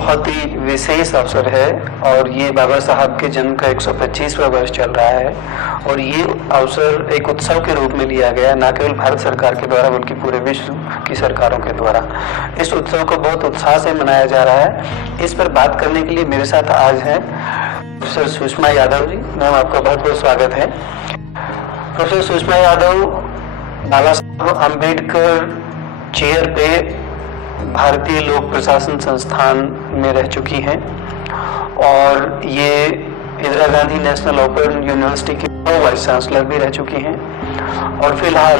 बहुत ही विशेष अवसर है और ये बाबा साहब के जन्म का 125वां वर्ष चल रहा है और ये अवसर एक उत्सव के रूप में लिया गया, ना केवल भारत सरकार के द्वारा बल्कि पूरे विश्व की सरकारों के द्वारा। इस उत्सव को बहुत उत्साह से मनाया जा रहा है। इस पर बात करने के लिए मेरे साथ आज हैं प्रोफेसर सुषमा यादव जी। मैम, आपका बहुत बहुत स्वागत है। प्रोफेसर सुषमा यादव बाबा साहब अम्बेडकर चेयर पे भारतीय लोक प्रशासन संस्थान में रह चुकी हैं और ये Indira Gandhi national open university की वाइस चांसलर भी रह चुकी हैं और फिलहाल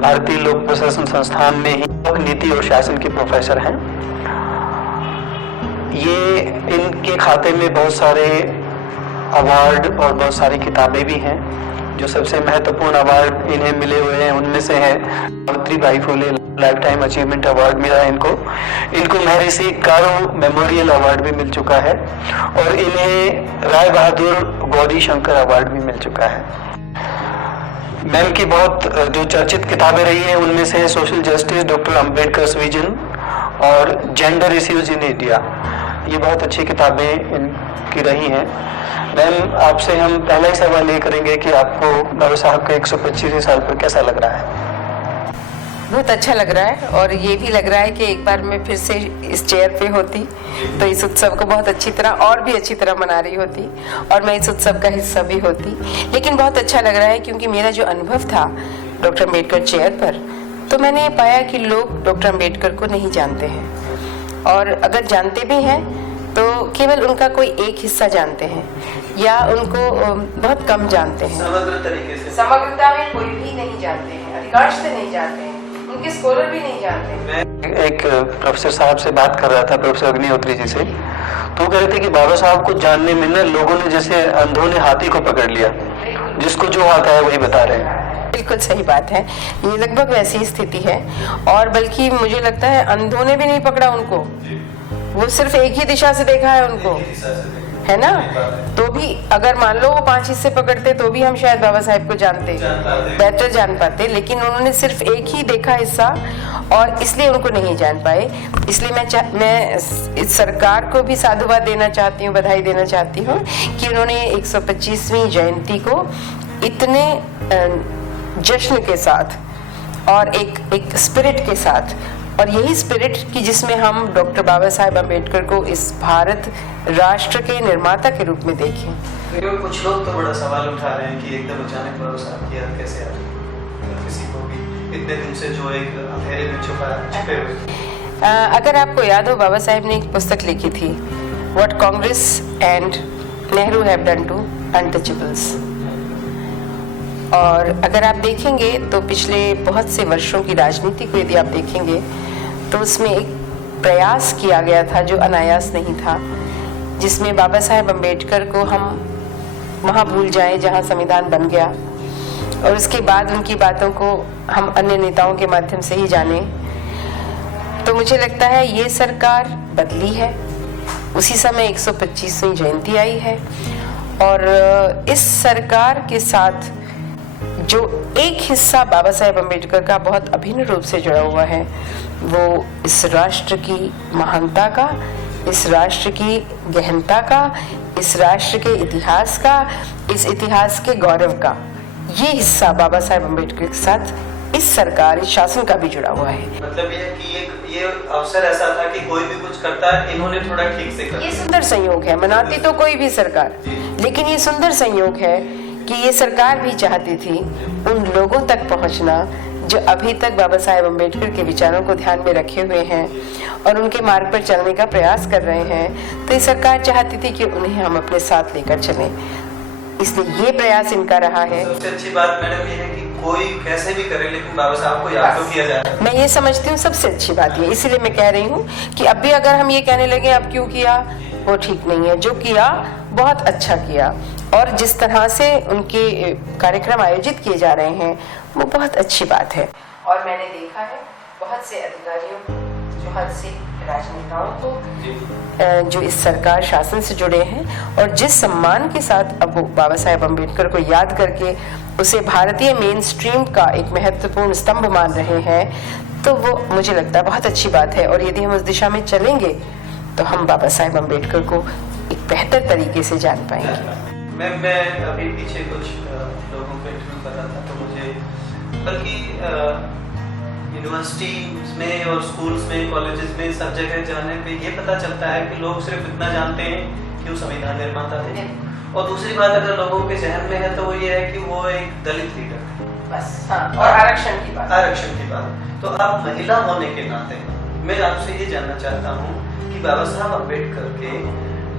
भारतीय लोक प्रशासन संस्थान में ही नीति और शासन के प्रोफेसर हैं। ये इनके खाते में बहुत सारे अवार्ड और बहुत सारी किताबें भी हैं। जो सबसे महत्वपूर्ण अवार्ड इन्हें मिले हुए हैं उनमें से है Savitribai Phule life time achievement award मिला है इनको महर्षि कारो मेमोरियल अवार्ड भी मिल चुका है और इन्हें राय बहादुर गौरी शंकर अवार्ड भी मिल चुका है। मैम की बहुत जो चर्चित किताबें रही हैं उनमें से है social justice, doctor Ambedkar vision और जेंडर इश्यूज इन इंडिया। ये बहुत अच्छी किताबें इनकी रही हैं। मैम, आपसे हम पहला ही सवाल ये करेंगे कि आपको बाबा साहब के 125वें साल पर कैसा लग रहा है? बहुत अच्छा लग रहा है और ये भी लग रहा है कि एक बार मैं फिर से इस चेयर पे होती तो इस उत्सव को बहुत अच्छी तरह और भी अच्छी तरह मना रही होती और मैं इस उत्सव का हिस्सा भी होती। लेकिन बहुत अच्छा लग रहा है क्योंकि मेरा जो अनुभव था डॉक्टर अम्बेडकर चेयर पर, तो मैंने पाया कि लोग डॉक्टर अम्बेडकर को नहीं जानते हैं और अगर जानते भी हैं तो केवल उनका कोई एक हिस्सा जानते हैं या उनको बहुत कम जानते हैं। समग्र तरीके से समग्रता में कोई भी नहीं जानते हैं, अधिकांश से नहीं जानते हैं, उनके स्कॉलर भी नहीं जानते। मैं एक प्रोफेसर साहब से बात कर रहा था, प्रोफेसर अग्निहोत्री जी से, तो कह रहे थे कि बाबा साहब को जानने में ना लोगों ने जैसे अंधों ने हाथी को पकड़ लिया, जिसको जो आता है वही बता रहे हैं। बिल्कुल सही बात है, ये लगभग वैसी स्थिति है और बल्कि मुझे लगता है अंधों ने भी नहीं पकड़ा उनको, वो सिर्फ एक ही दिशा से देखा है उनको, है ना। तो भी अगर मान लो वो 5 हिस्से पकड़ते तो भी हम शायद बाबा साहब को जानते, बेहतर जान पाते, लेकिन उन्होंने सिर्फ एक ही देखा हिस्सा और इसलिए उनको नहीं जान पाए। इसलिए मैं इस सरकार को भी साधुवाद देना चाहती हूँ, बधाई देना चाहती हूँ कि उन्होंने 125वीं जयंती को इतने जश्न के साथ और एक स्पिरिट के साथ, और यही स्पिरिट कि जिसमें हम डॉक्टर बाबा साहेब अम्बेडकर को इस भारत राष्ट्र के निर्माता के रूप में देखें। कुछ लोग तो बड़ा सवाल उठा रहे हैं कि एकदम अचानक बाबा साहब की याद कैसे आ गई किसी को भी इतने दिन से जो एक अंधेरे में छुपे हुए। अगर आपको याद हो, बाबा साहेब ने एक पुस्तक लिखी थी, what Congress and Nehru have done to untouchables. और अगर आप देखेंगे तो पिछले बहुत से वर्षों की राजनीति को यदि आप देखेंगे तो उसमें एक प्रयास किया गया था जो अनायास नहीं था, जिसमें बाबा साहेब अम्बेडकर को हम वहाँ भूल जाएं जहाँ संविधान बन गया और उसके बाद उनकी बातों को हम अन्य नेताओं के माध्यम से ही जाने। तो मुझे लगता है ये सरकार बदली है, उसी समय 125वीं जयंती आई है और इस सरकार के साथ जो एक हिस्सा बाबा साहेब अम्बेडकर का बहुत अभिन्न रूप से जुड़ा हुआ है, वो इस राष्ट्र की महानता का, इस राष्ट्र की गहनता का, इस राष्ट्र के इतिहास का, इस इतिहास के गौरव का, ये हिस्सा बाबा साहेब अम्बेडकर के साथ इस सरकार, इस शासन का भी जुड़ा हुआ है। मतलब ये अवसर ऐसा था कि कोई भी कुछ करता है, इन्होंने थोड़ा ठीक से कर। ये सुंदर संयोग है, मनाती तो कोई भी सरकार, लेकिन ये सुंदर संयोग है कि ये सरकार भी चाहती थी उन लोगों तक पहुंचना जो अभी तक बाबा साहेब अम्बेडकर के विचारों को ध्यान में रखे हुए हैं और उनके मार्ग पर चलने का प्रयास कर रहे हैं। तो ये सरकार चाहती थी कि उन्हें हम अपने साथ लेकर चलें, इसलिए ये प्रयास इनका रहा है। सबसे अच्छी बात मैडम ये है कि कोई कैसे भी करे लेकिन बाबा साहब को याद तो किया जाए। मैं ये समझती हूँ सबसे अच्छी बात ये, इसीलिए मैं कह रही हूँ कि अब भी अगर हम ये कहने लगे अब क्यों किया, वो ठीक नहीं है। जो किया बहुत अच्छा किया और जिस तरह से उनके कार्यक्रम आयोजित किए जा रहे हैं वो बहुत अच्छी बात है। और मैंने देखा है बहुत से अधिकारियों को, बहुत से राजनेताओं को जो इस सरकार शासन से जुड़े हैं और जिस सम्मान के साथ अब वो बाबा साहेब अम्बेडकर को याद करके उसे भारतीय मेन स्ट्रीम का एक महत्वपूर्ण स्तंभ मान रहे हैं, तो वो मुझे लगता है बहुत अच्छी बात है। और यदि हम उस दिशा में चलेंगे तो हम बाबा साहेब अम्बेडकर को एक बेहतर तरीके से जान पाएंगे। मैं अभी पीछे कुछ लोगों को इंटरव्यू कर रहा था, तो मुझे बल्कि यूनिवर्सिटी में और स्कूल्स में, कॉलेजेस में, सब जगह जाने पे ये पता चलता है कि लोग सिर्फ इतना जानते हैं कि वो संविधान निर्माता थे, और दूसरी बात अगर लोगों के जहन में है तो वो ये है कि वो एक दलित लीडर थे बस। हाँ, और आरक्षण की बात। तो आप महिला होने के नाते मैं आपसे ये जानना चाहता हूँ कि बाबा साहब अम्बेडकर के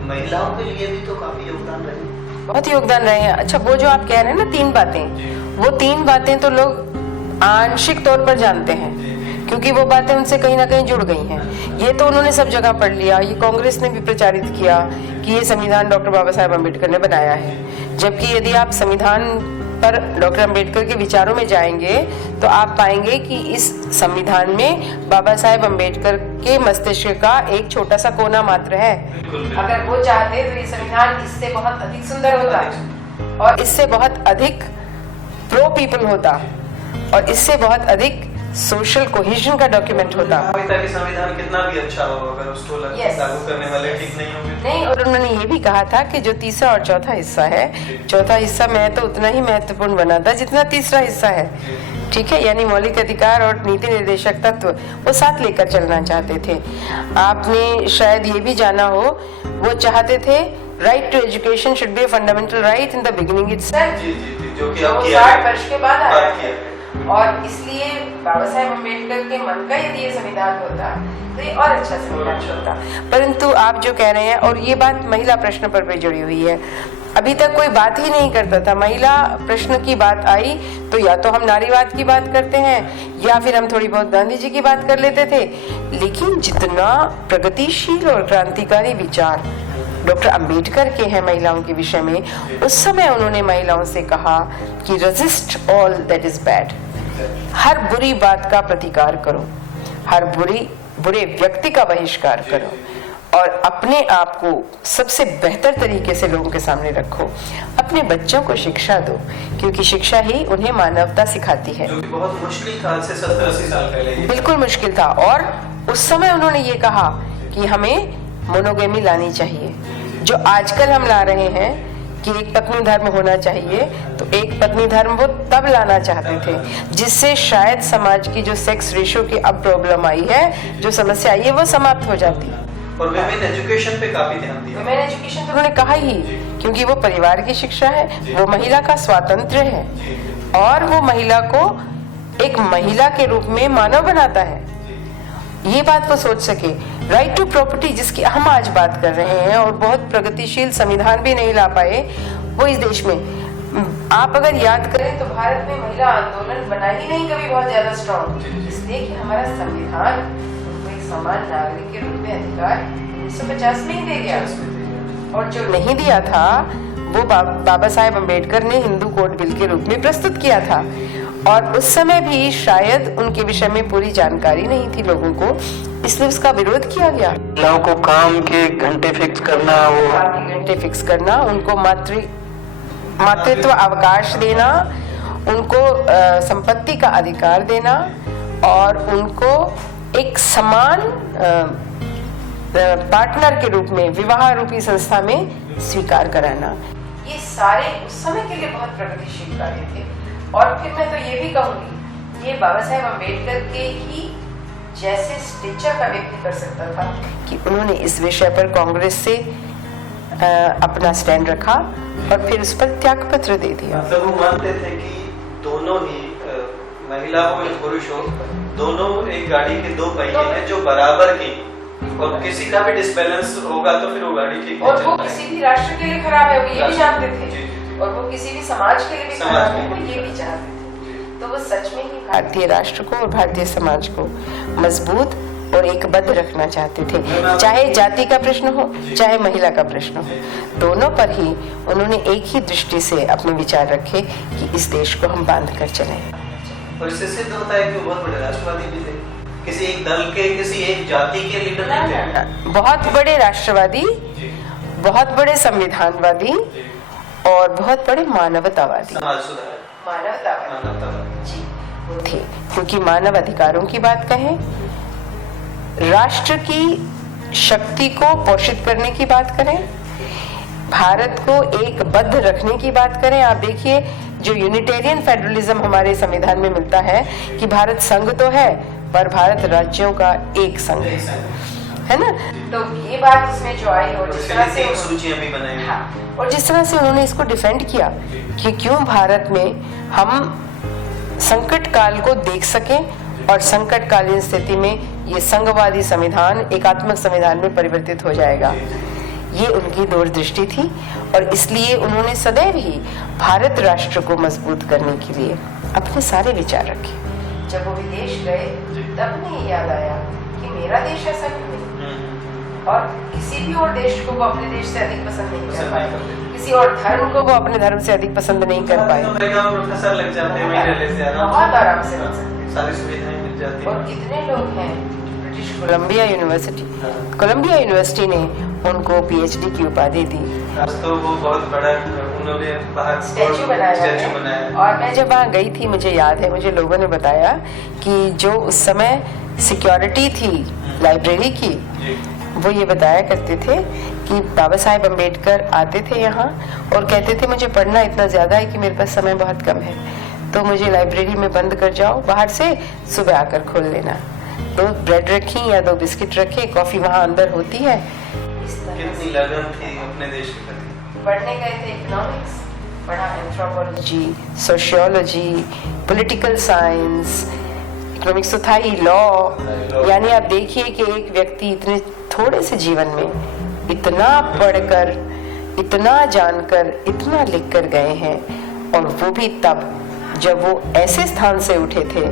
महिलाओं के लिए भी तो काफी योगदान रहे। बहुत योगदान रहे हैं। अच्छा, वो जो आप कह रहे हैं ना 3 बातें, वो 3 बातें तो लोग आंशिक तौर पर जानते हैं, क्योंकि वो बातें उनसे कहीं ना कहीं जुड़ गई हैं। ये तो उन्होंने सब जगह पढ़ लिया, ये कांग्रेस ने भी प्रचारित किया कि ये संविधान डॉक्टर बाबा साहेब अम्बेडकर ने बनाया है। जबकि यदि आप संविधान पर डॉक्टर अम्बेडकर के विचारों में जाएंगे तो आप पाएंगे कि इस संविधान में बाबा साहेब अम्बेडकर के मस्तिष्क का एक छोटा सा कोना मात्र है। अगर वो चाहते तो ये संविधान इससे बहुत अधिक सुंदर होता, और इससे बहुत अधिक प्रो पीपल होता, और इससे बहुत अधिक सोशल कोहेजन का डॉक्यूमेंट होता। ताकि संविधान कितना भी अच्छा हो, अगर उसको लागू करने वाले ठीक नहीं होंगे नहीं। और उन्होंने ये भी कहा था कि जो तीसरा और चौथा हिस्सा है, चौथा हिस्सा मैं तो उतना ही महत्वपूर्ण बना था जितना तीसरा हिस्सा है, ठीक है, यानी मौलिक अधिकार और नीति निर्देशक तत्व वो साथ लेकर चलना चाहते थे। आपने शायद ये भी जाना हो, वो चाहते थे right to education should be a fundamental right in the beginning itself, जो कि अब 60 वर्ष के बाद आया। और इसलिए बाबा साहेब अम्बेडकर के मन का यदि ये संविधान होता तो ये और अच्छा संविधान होता। परंतु आप जो कह रहे हैं, और ये बात महिला प्रश्न पर भी जुड़ी हुई है, अभी तक कोई बात ही नहीं करता था। महिला प्रश्न की बात आई तो या तो हम नारीवाद की बात करते हैं, या फिर हम थोड़ी बहुत गांधी जी की बात कर लेते थे। लेकिन जितना प्रगतिशील और क्रांतिकारी विचार डॉक्टर अम्बेडकर के हैं महिलाओं के विषय में, उस समय उन्होंने महिलाओं से कहा कि resist all that is bad, हर बुरी बात का प्रतिकार करो, हर बुरे व्यक्ति का बहिष्कार करो, और अपने आप को सबसे बेहतर तरीके से लोगों के सामने रखो। अपने बच्चों को शिक्षा दो, क्योंकि शिक्षा ही उन्हें मानवता सिखाती है। जो कि बहुत मुश्किल था, आज से 70-80 साल पहले। बिल्कुल मुश्किल था। और उस समय उन्होंने ये कहा कि हमें मोनोगेमी लानी चाहिए, जो आजकल हम ला रहे हैं कि एक पत्नी धर्म होना चाहिए। तो एक पत्नी धर्म वो तब लाना चाहते थे जिससे शायद समाज की जो सेक्स रेशियो की अब प्रॉब्लम आई है, जो समस्या आई है, वो समाप्त हो जाती। और विमेन एजुकेशन पे काफी ध्यान दिया। विमेन एजुकेशन तो उन्होंने कहा ही, क्योंकि वो परिवार की शिक्षा है, वो महिला का स्वातंत्र्य है, और वो महिला को एक महिला के रूप में मानव बनाता है। ये बात वो सोच सके। राइट टू प्रॉपर्टी, जिसकी हम आज बात कर रहे हैं, और बहुत प्रगतिशील संविधान भी नहीं ला पाए वो इस देश में। आप अगर याद करें तो भारत में महिला आंदोलन बना ही नहीं कभी बहुत ज्यादा स्ट्रॉन्ग, इसलिए कि हमारा संविधान उनको एक समान नागरिक के रूप में अधिकार 1950 में ही दे गया, और जो नहीं दिया था वो बाबा साहेब अम्बेडकर ने हिंदू कोड बिल के रूप में प्रस्तुत किया था। और उस समय भी शायद उनके विषय में पूरी जानकारी नहीं थी लोगों को, इसलिए उसका विरोध किया गया। महिलाओं को काम के घंटे फिक्स करना, वो काम के घंटे फिक्स करना, उनको मातृत्व अवकाश देना, उनको संपत्ति का अधिकार देना, और उनको एक समान पार्टनर के रूप में विवाह रूपी संस्था में स्वीकार कराना, ये सारे उस समय के लिए बहुत प्रगतिशील कार्य थे। और फिर मैं तो ये भी कहूंगी, ये बाबा साहेब अम्बेडकर के ही जैसे स्टेचर का व्यक्ति कर सकता था कि उन्होंने इस विषय पर कांग्रेस से अपना स्टैंड रखा और फिर उस पर त्याग पत्र दे दिया। मतलब वो मानते थे कि दोनों ही, महिला हो या पुरुष हो, दोनों एक गाड़ी के दो पहिए हैं जो बराबर की, और किसी का भी डिसबैलेंस होगा तो फिर वो गाड़ी ठीक नहीं और वो किसी भी राष्ट्र के लिए खराब है, वो ये भी जानते थे, और वो किसी भी समाज के लिए भी खराब है, वो ये भी जानते थे। तो वो सच में ही भारतीय राष्ट्र को और भारतीय समाज को मजबूत और एकबद्ध रखना चाहते थे, चाहे जाति का प्रश्न हो, चाहे महिला का प्रश्न हो, दोनों पर ही उन्होंने एक ही दृष्टि से अपने विचार रखे कि इस देश को हम बांध कर चलें। और इससे सिद्ध होता है कि वो बहुत बड़े राष्ट्रवादी भी थे, किसी एक दल के, किसी एक जाति के लीडर नहीं थे। बहुत बड़े राष्ट्रवादी, बहुत बड़े संविधानवादी, और बहुत बड़े मानवतावादी, समाज सुधार, मानवतावादी जी थे। क्योंकि मानव अधिकारों की बात कहें, राष्ट्र की शक्ति को पोषित करने की बात करें, भारत को एक बद्ध रखने की बात करें। आप देखिए जो यूनिटेरियन फेडरलिज्म हमारे संविधान में मिलता है कि भारत संघ तो है पर भारत राज्यों का एक संघ है ना। तो ये बात इसमें जो आई और जिस तरह से सूचियां भी बनाई, हाँ, और जिस तरह से उन्होंने इसको डिफेंड किया कि क्यों भारत में हम संकट काल को देख सकें और संकटकालीन स्थिति में ये संघवादी संविधान एकात्मक संविधान में परिवर्तित हो जाएगा, ये उनकी दूरदृष्टि थी। और इसलिए उन्होंने सदैव ही भारत राष्ट्र को मजबूत करने के लिए अपने सारे विचार रखे। जब वो विदेश गए तब उन्हें याद आया कि मेरा देश ऐसा क्यों नहीं, और किसी भी और देश को वो अपने देश से अधिक पसंद नहीं कर पाए, किसी और धर्म को वो अपने धर्म से अधिक पसंद नहीं कर पाए। प्रोफेसर लग जाते हैं, बहुत आराम से लग सकते हैं, सारी सुविधाएं मिल जाती हैं। और कितने लोग हैं, British Columbia university, Columbia university ने उनको पीएचडी की उपाधि दी। तो वो बहुत बड़ा उन्होंने बाहर स्टैचू बनाया। और मैं जब वहाँ गई थी, मुझे याद है, मुझे लोगों ने बताया कि जो उस समय सिक्योरिटी थी लाइब्रेरी की, वो ये बताया करते थे कि बाबा साहेब अम्बेडकर आते थे यहाँ और कहते थे मुझे पढ़ना इतना ज़्यादा है कि मेरे पास समय बहुत कम है, तो मुझे लाइब्रेरी में बंद कर जाओ, बाहर से सुबह आकर खोल लेना। 2 ब्रेड रखी या 2 बिस्किट रखे, कॉफ़ी वहाँ अंदर होती है। कितनी लगन थी अपने देश के प्रति। पढ़ने गए थे इकोनॉमिक्स, पढ़ा anthropology, sociology, political science, economics तो था ही, लॉ। यानी आप देखिए कि एक व्यक्ति इतने थोड़े से जीवन में इतना पढ़कर, इतना जानकर, इतना लिख कर गए हैं, और वो भी तब जब वो ऐसे स्थान से उठे थे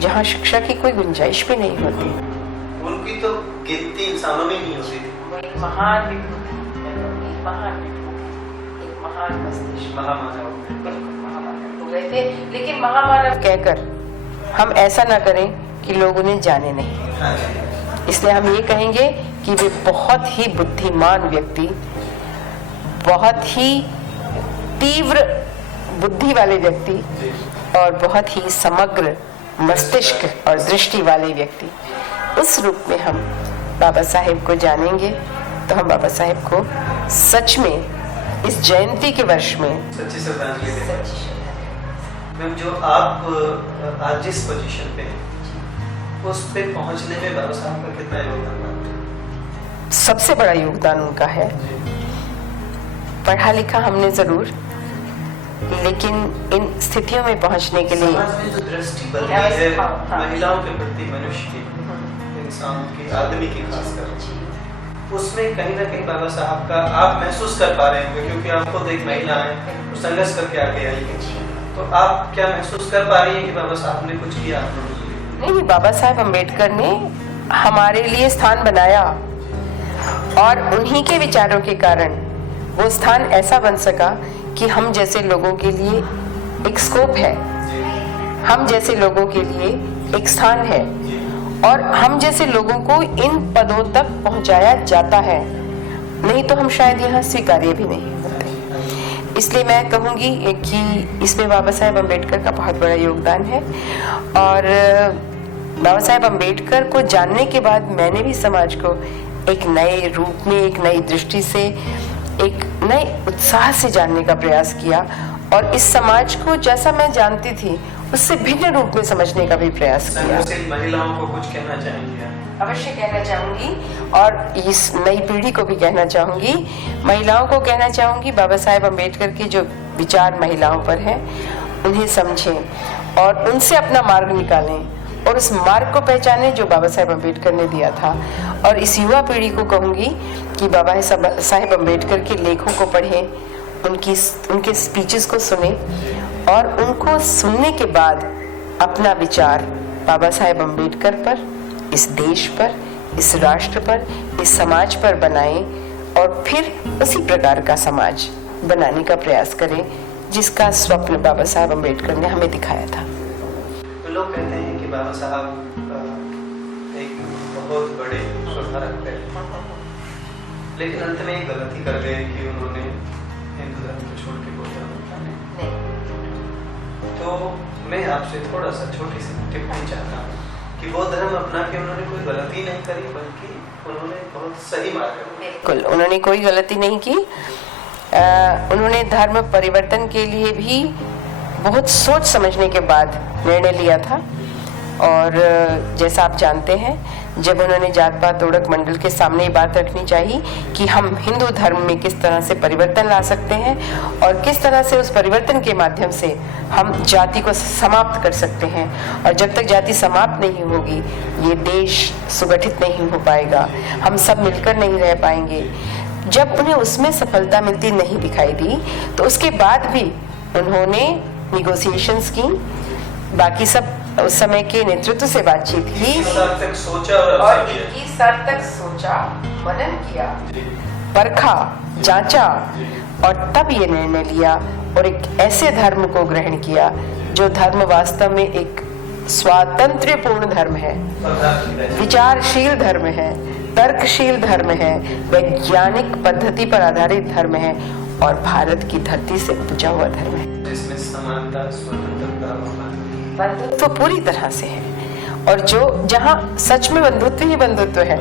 जहाँ शिक्षा की कोई गुंजाइश भी नहीं होती। उनकी तो गिनती इंसानों में नहीं होती थी। एक महान विभूति, एक महान मस्तिष्क, महामानव हो गए थे। लेकिन महामानव कहकर हम ऐसा ना करें कि लोग उन्हें जाने नहीं। इसलिए हम ये कहेंगे कि वे बहुत ही बुद्धिमान व्यक्ति, बहुत ही तीव्र बुद्धि वाले व्यक्ति और बहुत ही समग्र मस्तिष्क और दृष्टि वाले व्यक्ति, उस रूप में हम बाबा साहेब को जानेंगे तो हम बाबा साहेब को सच में इस जयंती के वर्ष में सच्ची श्रद्धांजलि देंगे। मैम, जो आप आज जिस पोजीशन पे हैं, उस पे पहुंचने में बाबा साहब का कितना योगदान है? सबसे बड़ा योगदान उनका है। पढ़ा लिखा हमने जरूर, लेकिन इन स्थितियों में पहुंचने के लिए समाज में जो दृष्टि बदली है महिलाओं के प्रति, मनुष्य की, इंसान की, आदमी की खासकर, उसमें कहीं ना कहीं बाबा साहब का आप महसूस कर पा रहे होंगे, क्योंकि आप खुद एक महिला हैं, संघर्ष करके आगे आई हैं, तो आप क्या महसूस कर पा रही हैं कि बाबा साहब ने कुछ किया? नहीं, बाबा साहेब अम्बेडकर ने हमारे लिए स्थान बनाया और उन्हीं के विचारों के कारण वो स्थान ऐसा बन सका कि हम जैसे लोगों के लिए एक स्कोप है, हम जैसे लोगों के लिए एक स्थान है, और हम जैसे लोगों को इन पदों तक पहुंचाया जाता है। नहीं तो हम शायद यहाँ स्वीकार्य भी नहीं होते। इसलिए मैं कहूँगी कि इसमें बाबा साहेब अम्बेडकर का बहुत बड़ा योगदान है। और बाबा साहेब अम्बेडकर को जानने के बाद मैंने भी समाज को एक नए रूप में, एक नई दृष्टि से, एक नए उत्साह से जानने का प्रयास किया, और इस समाज को जैसा मैं जानती थी उससे भिन्न रूप में समझने का भी प्रयास किया। महिलाओं को कुछ कहना चाहेंगे? अवश्य कहना चाहूंगी, और इस नई पीढ़ी को भी कहना चाहूंगी, महिलाओं को कहना चाहूंगी, बाबा साहेब अम्बेडकर के जो विचार महिलाओं पर हैं उन्हें समझें और उनसे अपना मार्ग निकालें, और उस मार्ग को पहचानें जो बाबा साहेब अम्बेडकर ने दिया था। और इस युवा पीढ़ी को कहूँगी कि बाबा साहेब अम्बेडकर के लेखों को पढ़ें, उनके स्पीचेस को सुने, और उनको सुनने के बाद अपना विचार बाबा साहेब अम्बेडकर पर, इस देश पर, इस राष्ट्र पर, इस समाज पर बनाएं, और फिर उसी प्रकार का समाज बनाने का प्रयास करें जिसका स्वप्न बाबा साहेब अम्बेडकर ने हमें दिखाया था। लोग कहते हैं कि बाबा साहब एक बहुत बड़े सुधारक थे, लेकिन अंत में एक गलती कर गए कि उन्होंने हिंदू धर्म को छोड़ के बौद्ध धर्म अपनाया। तो मैं आपसे थोड़ा सा छोटी सी टिप्पणी चाहता हूँ कि वो धर्म अपना के उन्होंने कोई गलती नहीं करी, बल्कि उन्होंने बहुत सही मार्ग में। बिल्कुल, उन्होंने कोई गलती नहीं की। उन्होंने धर्म परिवर्तन के लिए भी बहुत सोच समझने के बाद निर्णय लिया था। और जैसा आप जानते हैं, जब उन्होंने जात पात ओढ़क मंडल के सामने ये बात रखनी चाहिए कि हम हिंदू धर्म में किस तरह से परिवर्तन ला सकते हैं और किस तरह से उस परिवर्तन के माध्यम से हम जाति को समाप्त कर सकते हैं, और जब तक जाति समाप्त नहीं होगी ये देश सुगठित नहीं हो पाएगा, हम सब मिलकर नहीं रह पाएंगे। जब उन्हें उसमें सफलता मिलती नहीं दिखाई दी, तो उसके बाद भी उन्होंने निगोशिएशंस की, बाकी सब उस समय के नेतृत्व से बातचीत की, 21 साल तक सोचा और 21 साल तक सोचा, मनन किया, परखा, जांचा, और तब ये निर्णय लिया और एक ऐसे धर्म को ग्रहण किया जो धर्म वास्तव में एक स्वातंत्र्यपूर्ण धर्म है, विचारशील धर्म है, तर्कशील धर्म है, वैज्ञानिक पद्धति पर आधारित धर्म है और भारत की धरती से उपजा हुआ धर्म है। जिसमें समानता, स्वतंत्रता, बंधुत्व पूरी तरह से है, और जो जहाँ सच में बंधुत्व ही बंधुत्व है,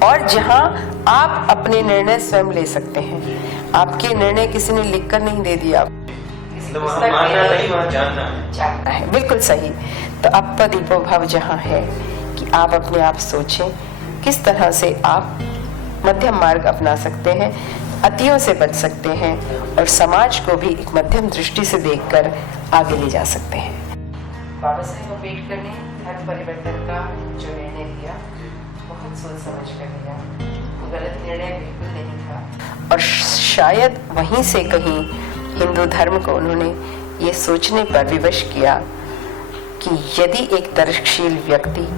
और जहाँ आप अपने निर्णय स्वयं ले सकते हैं। आपके निर्णय किसी ने लिखकर नहीं दे दिया, तो वहाँ मानना नहीं, वहाँ जानना है। बिल्कुल सही। तो अप्पा दीपो भव जहाँ है कि आप अपने आप सोचें किस तरह से आप मध्यम मार्ग अपना सकते हैं, अतियों से बच सकते हैं, और समाज को भी एक मध्यम दृष्टि से देखकर आगे ले जा सकते हैं। बाबा साहेब अम्बेडकर ने धर्म परिवर्तन का जो निर्णय लिया, बहुत सोच समझ कर लिया, गलत निर्णय बिल्कुल नहीं था। और शायद वहीं से कहीं हिंदू धर्म को उन्होंने ये सोचने पर विवश किया कि यदि एक तर्कशील व्यक्ति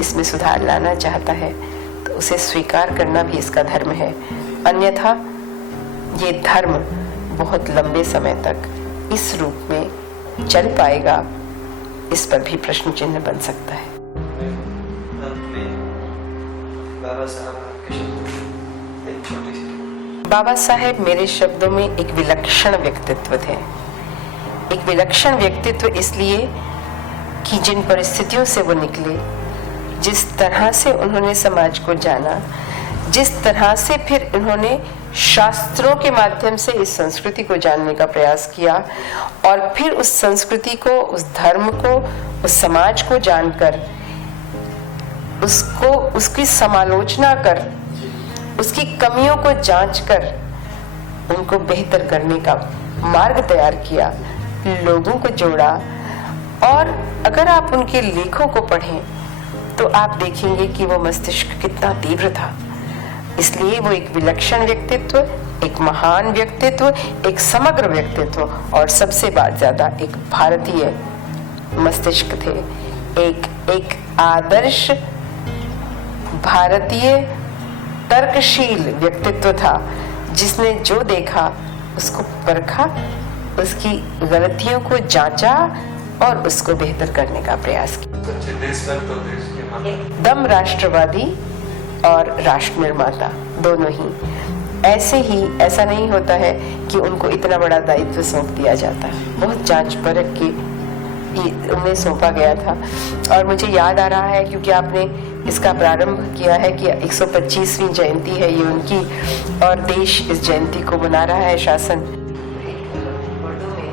इसमें सुधार लाना चाहता है तो उसे स्वीकार करना भी इसका धर्म है, अन्यथा ये धर्म बहुत लंबे समय तक इस रूप में चल पाएगा, इस पर भी प्रश्न चिन्ह बन सकता है। बाबा साहेब मेरे शब्दों में एक विलक्षण व्यक्तित्व थे। एक विलक्षण व्यक्तित्व इसलिए कि जिन परिस्थितियों से वो निकले, जिस तरह से उन्होंने समाज को जाना, जिस तरह से फिर उन्होंने शास्त्रों के माध्यम से इस संस्कृति को जानने का प्रयास किया, और फिर उस संस्कृति को, उस धर्म को, उस समाज को जानकर उसको, उसकी समालोचना कर, उसकी कमियों को जांचकर उनको बेहतर करने का मार्ग तैयार किया, लोगों को जोड़ा। और अगर आप उनके लेखों को पढ़ें तो आप देखेंगे कि वो मस्तिष्क कितना तीव्र था। इसलिए वो एक विलक्षण व्यक्तित्व, एक महान व्यक्तित्व, एक समग्र व्यक्तित्व, और सबसे ज्यादा एक भारतीय मस्तिष्क थे। एक आदर्श भारतीय तर्कशील व्यक्तित्व था, जिसने जो देखा उसको परखा, उसकी गलतियों को जांचा और उसको बेहतर करने का प्रयास किया। एकदम राष्ट्रवादी और राष्ट्र निर्माता दोनों ही। ऐसा नहीं होता है कि उनको इतना बड़ा दायित्व सौंप दिया जाता है, बहुत जांच परख के उन्हें सौंपा गया था। और मुझे याद आ रहा है, क्योंकि आपने इसका प्रारंभ किया है कि 125वीं जयंती है ये उनकी, और देश इस जयंती को मना रहा है। शासन उर्दू में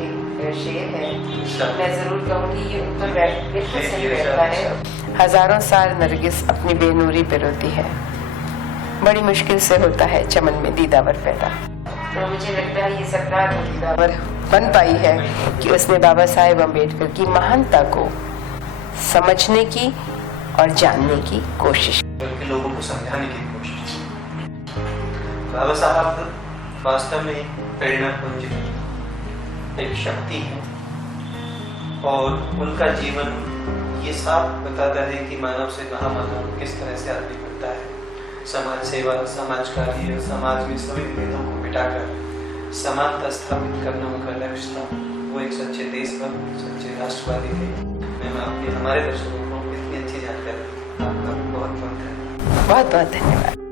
एक शेर है, मैं जरूर कहूँगी, ये ऊपर बिल्कुल सही बैठता है। हजारों साल नरगिस अपनी बेनूरी पे रोती है, बड़ी मुश्किल से होता है चमन में दीदावर पैदा। तो मुझे लगता है ये सरकार दीदावर बन पाई है कि उसने बाबा साहेब अम्बेडकर की महानता को समझने की और जानने की कोशिश, बल्कि लोगों को समझाने की कोशिश। बाबा साहब वास्तव में प्रेरणा पुंज है, एक शक्ति है, और उनका जीवन ये साफ बताता है कि मानव से महामानव किस तरह से आगे बढ़ता है। समाज सेवा, समाज कार्य, समाज में सभी भेदों को मिटाकर समानता स्थापित करना उनका लक्ष्य था। वो एक सच्चे देशभक्त, सच्चे राष्ट्रवादी थे। मैं हमारे दर्शकों को इतनी अच्छी जानकारी, आपका बहुत बहुत धन्यवाद। बहुत बहुत धन्यवाद।